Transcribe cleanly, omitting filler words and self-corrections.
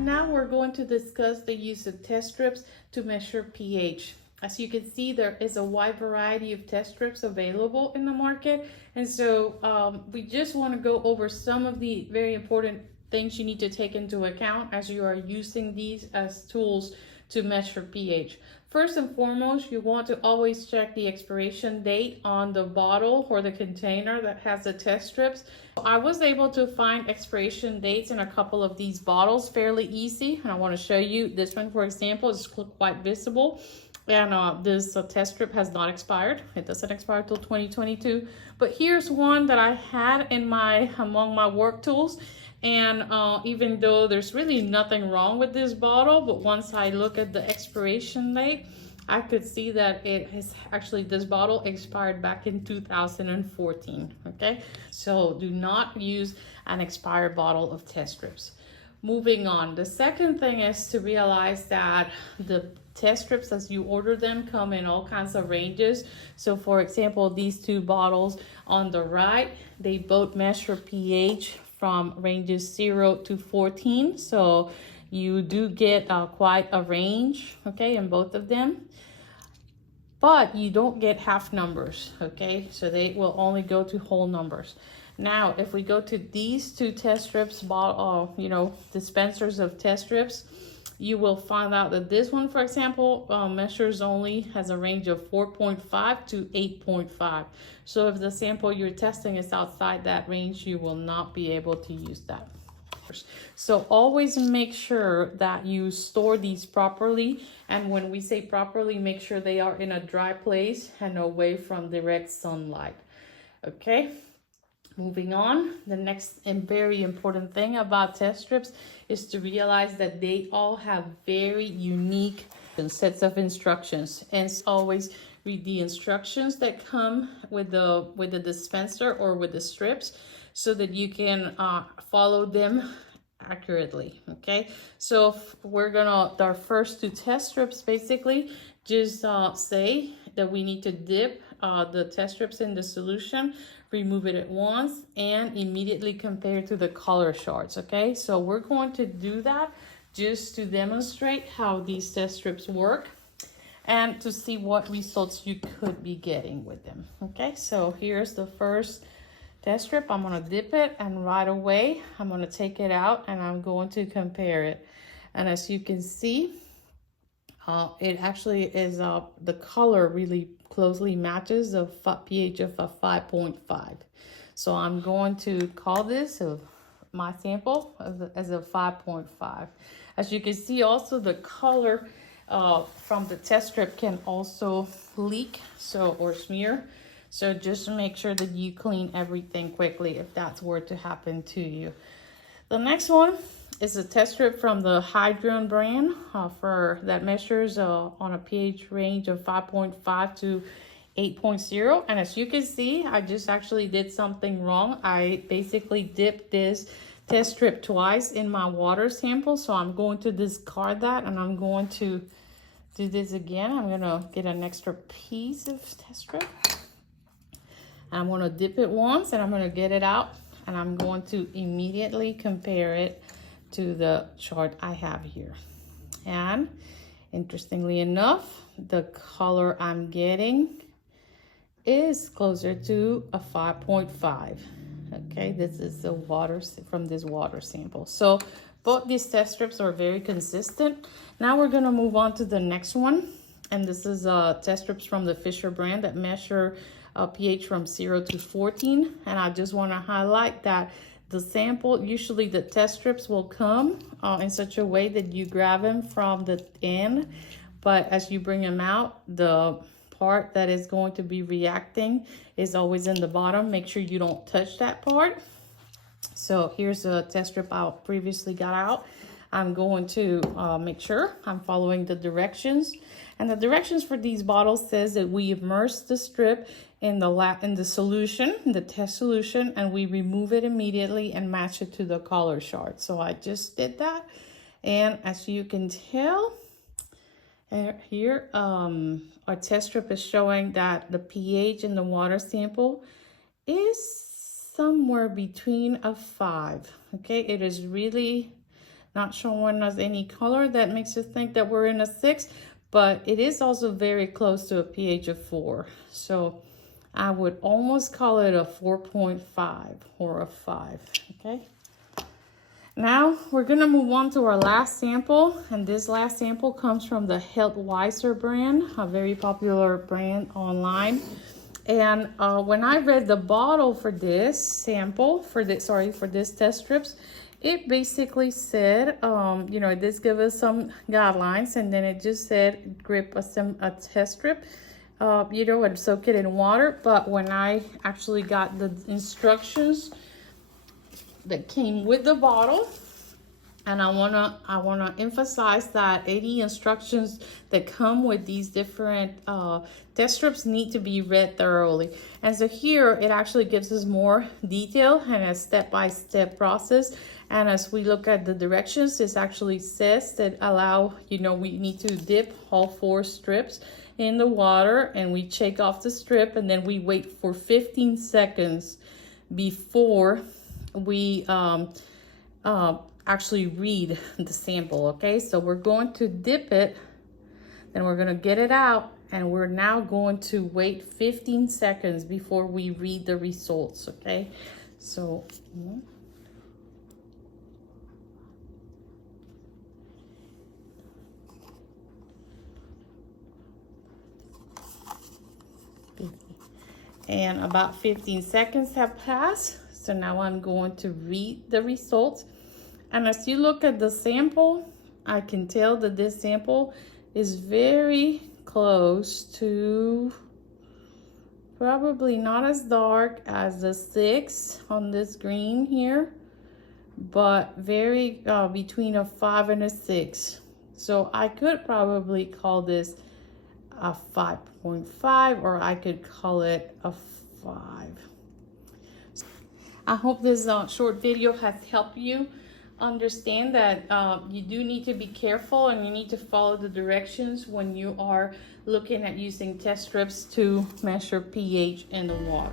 Now we're going to discuss the use of test strips to measure pH. As you can see, there is a wide variety of test strips available in the market. And so we just want to go over some of the very important things you need to take into account as you are using these as tools to measure pH. First and foremost, you want to always check the expiration date on the bottle or the container that has the test strips. I was able to find expiration dates in a couple of these bottles fairly easy, and I want to show you this one, for example, is quite visible. And this test strip has not expired. It doesn't expire till 2022. But here's one that I had in among my work tools. And even though there's really nothing wrong with this bottle, but once I look at the expiration date, I could see that it has actually, this bottle expired back in 2014, okay? So do not use an expired bottle of test strips. Moving on, the second thing is to realize that the test strips, as you order them, come in all kinds of ranges. So for example, these two bottles on the right, they both measure pH from ranges 0 to 14. So you do get quite a range, okay, in both of them. But you don't get half numbers, okay? So they will only go to whole numbers. Now, if we go to these two test strips, dispensers of test strips, you will find out that this one, for example, has a range of 4.5 to 8.5. So if the sample you're testing is outside that range, you will not be able to use that. So always make sure that you store these properly. And when we say properly, make sure they are in a dry place and away from direct sunlight. Okay. Moving on, the next and very important thing about test strips is to realize that they all have very unique sets of instructions. And always read the instructions that come with the dispenser or with the strips so that you can follow them accurately. Okay, so our first two test strips basically just say that we need to dip the test strips in the solution, remove it at once, and immediately compare to the color charts. Okay, so we're going to do that just to demonstrate how these test strips work and to see what results you could be getting with them. Okay, so here's the first test strip. I'm going to dip it, and right away I'm going to take it out and I'm going to compare it. And as you can see, it actually is the color really closely matches the pH of a 5.5. So I'm going to call this my sample as a 5.5. As you can see, also the color from the test strip can also leak or smear. So just make sure that you clean everything quickly if that's were to happen to you. The next one is a test strip from the Hydron brand that measures on a pH range of 5.5 to 8.0. And as you can see, I just actually did something wrong. I basically dipped this test strip twice in my water sample. So I'm going to discard that and I'm going to do this again. I'm going to get an extra piece of test strip. I'm going to dip it once and I'm going to get it out, and I'm going to immediately compare it to the chart I have here. And interestingly enough, the color I'm getting is closer to a 5.5. Okay, this is the water from this water sample. So both these test strips are very consistent. Now we're going to move on to the next one, and this is test strips from the Fisher brand that measure pH from 0 to 14. And I just want to highlight that the sample, usually the test strips will come in such a way that you grab them from the end, but as you bring them out, the part that is going to be reacting is always in the bottom. Make sure you don't touch that part. So here's a test strip I previously got out. I'm going to make sure I'm following the directions. And the directions for these bottles says that we immerse the strip in the solution, in the test solution, and we remove it immediately and match it to the color chart. So I just did that. And as you can tell, here our test strip is showing that the pH in the water sample is somewhere between a 5. Okay, it is really not showing us any color that makes us think that we're in a 6, but it is also very close to a pH of 4. So I would almost call it a 4.5 or a 5, okay? Now we're gonna move on to our last sample, and this last sample comes from the Health Wiser brand, a very popular brand online. And when I read the bottle for this sample, for this test strips, it basically said, you know, it does give us some guidelines, and then it just said grip a test strip, you know, and soak it in water. But when I actually got the instructions that came with the bottle, and I wanna emphasize that any instructions that come with these different test strips need to be read thoroughly. And so here it actually gives us more detail and a step-by-step process. And as we look at the directions, it actually says that allow, you know, we need to dip all 4 strips in the water, and we shake off the strip, and then we wait for 15 seconds before we actually read the sample. Okay, so we're going to dip it, then we're going to get it out, and we're now going to wait 15 seconds before we read the results. Okay, so and about 15 seconds have passed. So now I'm going to read the results. And as you look at the sample, I can tell that this sample is very close to, probably not as dark as the 6 on this green here, but very between a 5 and a 6. So I could probably call this a 5.5, or I could call it a 5. I hope this short video has helped you understand that you do need to be careful, and you need to follow the directions when you are looking at using test strips to measure pH in the water.